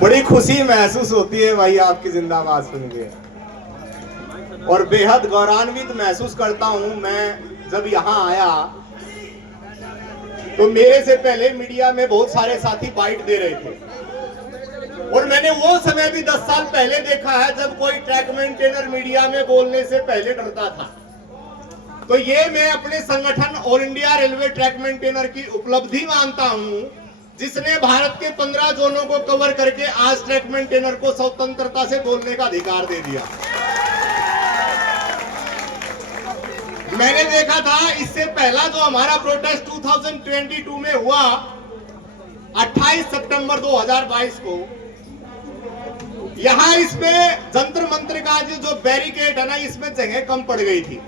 बड़ी खुशी महसूस होती है भाई आपकी जिंदाबाद सुन के, और बेहद गौरवान्वित महसूस करता हूं। मैं जब यहां आया तो मेरे से पहले मीडिया में बहुत सारे साथी बाइट दे रहे थे, और मैंने वो समय भी 10 साल पहले देखा है जब कोई ट्रैक मेंटेनर मीडिया में बोलने से पहले डरता था। तो ये मैं अपने संगठन all India railway track maintainer की उपलब्धि मानता हूं, जिसने भारत के 15 जोनों को कवर करके आज ट्रैक मेंटेनर को स्वतंत्रता से बोलने का अधिकार दे दिया। मैंने देखा था इससे पहला जो हमारा प्रोटेस्ट 2022 में हुआ 28 सितंबर 2022 को, यहां इसमें जंतर मंत्र का जो बैरिकेड है ना, इसमें जगह कम पड़ गई थी।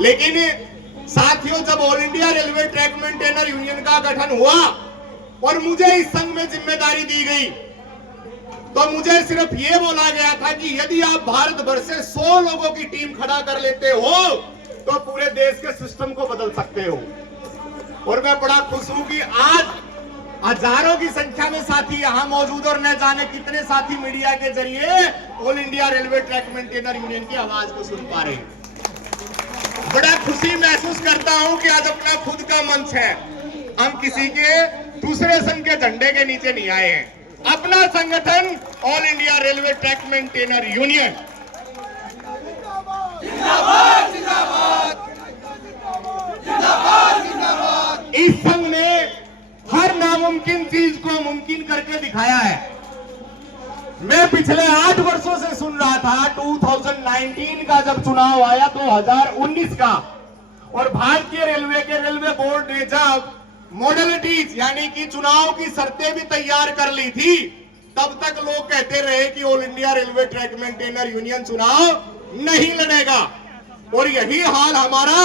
लेकिन साथियों, जब all India railway track maintainer union का गठन हुआ और मुझे इस संघ में जिम्मेदारी दी गई, तो मुझे सिर्फ ये बोला गया था कि यदि आप भारत भर से 100 लोगों की टीम खड़ा कर लेते हो तो पूरे देश के सिस्टम को बदल सकते हो। और मैं बड़ा खुश हूं कि आज हजारों की संख्या में साथी यहां मौजूद, और न जाने कितने साथी मीडिया के जरिए all India railway track maintainer union की आवाज को सुन पा रहे हैं। बड़ा खुशी महसूस करता हूं कि आज अपना खुद का मंच है, हम किसी के दूसरे संघ के झंडे के नीचे नहीं आए हैं। अपना संगठन all India railway track maintainer union जिंदाबाद, जिंदाबाद, जिंदाबाद, जिंदाबाद। इस संघ ने हर नामुमकिन चीज को मुमकिन करके दिखाया है। मैं पिछले 8 वर्षों से सुन रहा था 2019 का जब चुनाव आया 2019 का, और भारतीय रेलवे के रेलवे बोर्ड ने जब मॉडलिटीज यानी कि चुनाव की शर्तें भी तैयार कर ली थी, तब तक लोग कहते रहे कि all India railway track maintainer union चुनाव नहीं लड़ेगा। और यही हाल हमारा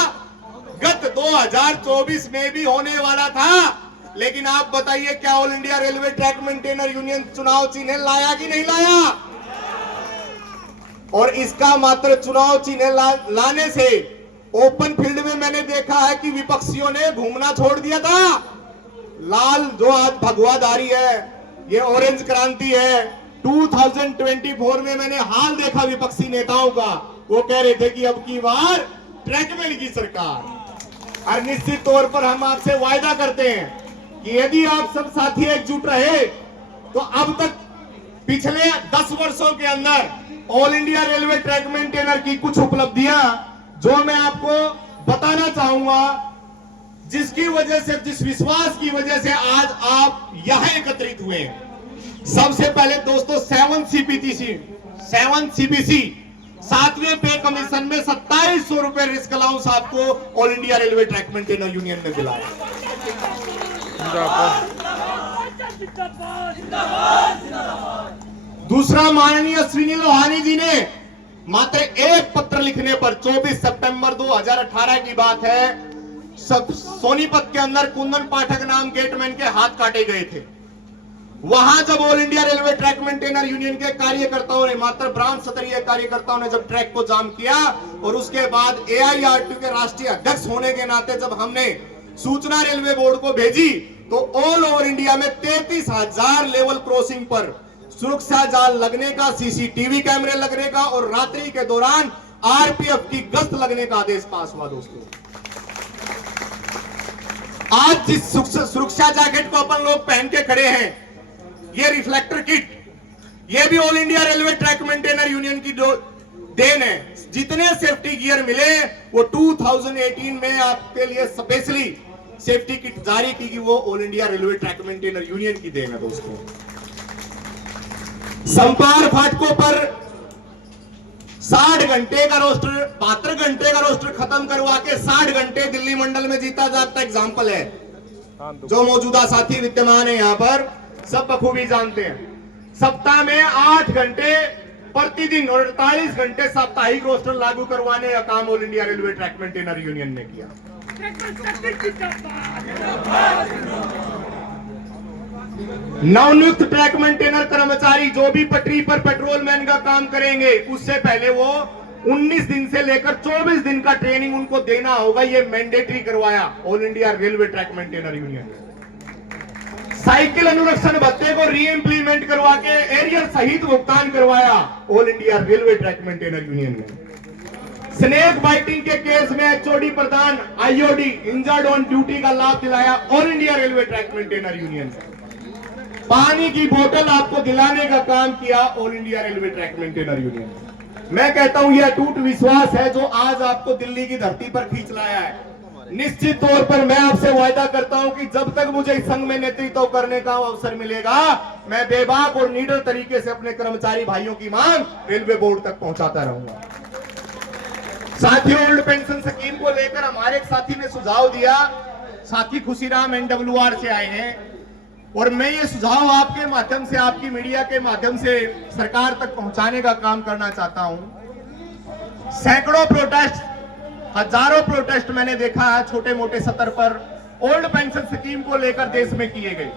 गत 2024 में भी होने वाला था। लेकिन आप बताइए, क्या all India railway track maintainer union चुनाव चिन्ह लाया कि नहीं लाया? और इसका मात्र चुनाव चिन्ह लाने से ओपन फील्ड में मैंने देखा है कि विपक्षियों ने घूमना छोड़ दिया था। लाल जो आज भगवाधारी है, ये ऑरेंज क्रांति है। 2024 में मैंने हाल देखा विपक्षी नेताओं का, वो कह रहे थे कि अब की बार ट्रैकमैन की सरकार। और निश्चित तौर पर हम आपसे वायदा करते हैं कि यदि आप सब साथी एकजुट रहे तो अब तक पिछले 10 वर्षों के अंदर all India railway track maintainer की कुछ उपलब्धियां जो मैं आपको बताना चाहूंगा, जिसकी वजह से, जिस विश्वास की वजह से आज आप यहां एकत्रित हुए। सबसे पहले दोस्तों, 7 CPC 7वें पे कमीशन में 2700 रुपए रिस्क अलाउंस आपको all India railway track maintainer union ने दिलाया। दूसरा, माननीय अश्विनी लोहानी जी ने मात्र एक पत्र लिखने पर 24 सितंबर 2018 की बात है, सोनीपत के अंदर कुंदन पाठक नाम गेटमैन के हाथ काटे गए थे। वहां जब all India railway track maintainer union के कार्यकर्ताओं ने, मात्र ब्रांच स्तरीय कार्यकर्ताओं ने जब ट्रैक को जाम किया, और उसके बाद AIRTU के राष्ट्रीय अध्यक्ष होने के नाते जब हमने सूचना रेलवे बोर्ड को भेजी, तो ऑल ओवर इंडिया में 33,000 लेवल क्रॉसिंग पर सुरक्षा जाल लगने का, CCTV कैमरे लगने का और रात्रि के दौरान RPF की गश्त लगने का आदेश पास हुआ। दोस्तों, आज जिस सुरक्षा जैकेट को अपन लोग पहन के खड़े हैं, ये रिफ्लेक्टर किट, ये भी all India railway track maintainer union की देन है। जितने सेफ्टी गियर मिले वो 2018 में आपके लिए स्पेशली सेफ्टी किट जारी की गई, वो all India railway track maintainer union की देन है। दोस्तों, संपार फाटकों पर 60 घंटे का रोस्टर, 72 घंटे का रोस्टर खत्म करवा के 60 घंटे दिल्ली मंडल में जीता जाता एग्जाम्पल है। जो मौजूदा साथी विद्यमान है यहाँ पर सब बखूबी जानते हैं। सप्ताह में 8 घंटे प्रतिदिन और 48 घंटे साप्ताहिक रोस्टर लागू करवाने का काम all India railway track maintainer union ने किया। नवनियुक्त ट्रैक मेंटेनर कर्मचारी जो भी पटरी पर पेट्रोलमैन का काम करेंगे, उससे पहले वो 19 दिन से लेकर 24 दिन का ट्रेनिंग उनको देना होगा। ये मैंडेटरी करवाया all India railway track maintainer union. Cycle अनुरक्षण भत्ते को री इम्प्लीमेंट करवा के एरियर सहित भुगतान करवाया all India railway track maintainer union ने। स्नेक बाइटिंग के केस में HOD Pradhan IOD injured on duty का लाभ दिलाया all India railway track maintainer union ने। पानी की बोतल आपको दिलाने का काम किया all India railway track maintainer union ने। मैं कहता हूं यह अटूट विश्वास है जो आज आपको दिल्ली की धरती पर खींच लाया है। निश्चित तौर पर मैं आपसे वायदा करता हूं कि जब तक मुझे इस संघ में नेतृत्व करने का अवसर मिलेगा, मैं बेबाक और निडर तरीके से अपने कर्मचारी भाइयों की मांग रेलवे बोर्ड तक पहुंचाता रहूंगा। साथियों, ओल्ड पेंशन स्कीम को लेकर हमारे एक साथी ने सुझाव दिया। साथी खुशीराम एनडब्ल्यूआर से आए हैं और मैं ये सुझाव आपके माध्यम से, आपकी मीडिया के माध्यम से सरकार तक पहुंचाने का काम करना चाहता हूं। सैकड़ों प्रोटेस्ट, हजारों प्रोटेस्ट मैंने देखा है छोटे मोटे स्तर पर ओल्ड पेंशन स्कीम को लेकर देश में किए गए।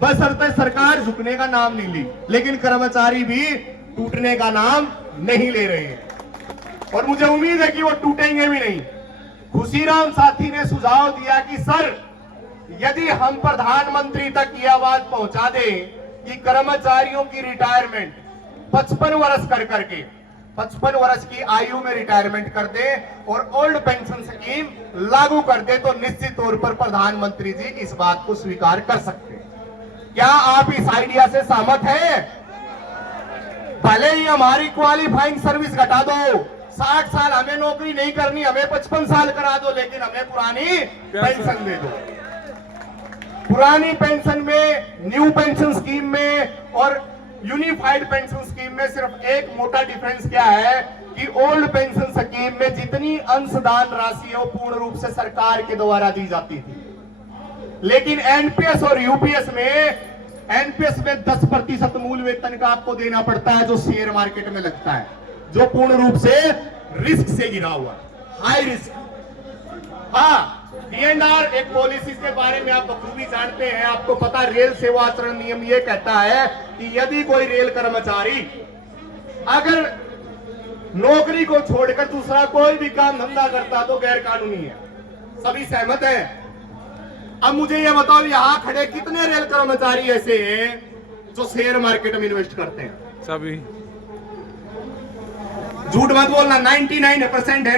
बस सरकार झुकने का नाम नहीं ली, लेकिन कर्मचारी भी टूटने का नाम नहीं ले रहे हैं और मुझे उम्मीद है कि वो टूटेंगे भी नहीं। खुशीराम साथी ने सुझाव दिया कि सर, यदि हम प्रधानमंत्री तक यह बात पहुंचा दें कि कर्मचारियों की रिटायरमेंट 55 वर्ष कर करके 55 वर्ष की आयु में रिटायरमेंट कर दे और ओल्ड पेंशन स्कीम लागू कर दे, तो निश्चित तौर पर प्रधानमंत्री जी इस बात को स्वीकार कर सकते हैं। क्या आप इस आइडिया से सहमत हैं? भले ही हमारी क्वालिफाइंग सर्विस घटा दो, 60 साल हमें नौकरी नहीं करनी, हमें 55 साल करा दो, लेकिन हमें पुरानी पेंशन दे दो। पुरानी पेंशन में, न्यू पेंशन स्कीम में और यूनिफाइड पेंशन स्कीम में सिर्फ एक मोटा डिफरेंस क्या है कि ओल्ड पेंशन स्कीम में जितनी अंशदान राशि है वो पूर्ण रूप से सरकार के द्वारा दी जाती थी, लेकिन एनपीएस और यूपीएस में, एनपीएस में 10% मूल वेतन का आपको देना पड़ता है जो शेयर मार्केट में लगता है, जो पूर्ण रूप से रिस्क से गिरा हुआ, हाई रिस्क। हाँ, D&R एक पॉलिसी के बारे में आप बखूबी जानते हैं। आपको पता, रेल सेवा आचरण नियम ये कहता है कि यदि कोई रेल कर्मचारी अगर नौकरी को छोड़कर दूसरा कोई भी काम धंधा करता तो गैर कानूनी है। सभी सहमत हैं? अब मुझे ये बताओ, यहां खड़े कितने रेल कर्मचारी ऐसे हैं जो शेयर मार्केट में इन्वेस्ट करते हैं? सभी। झूठ मत बोलना, 99% है ना।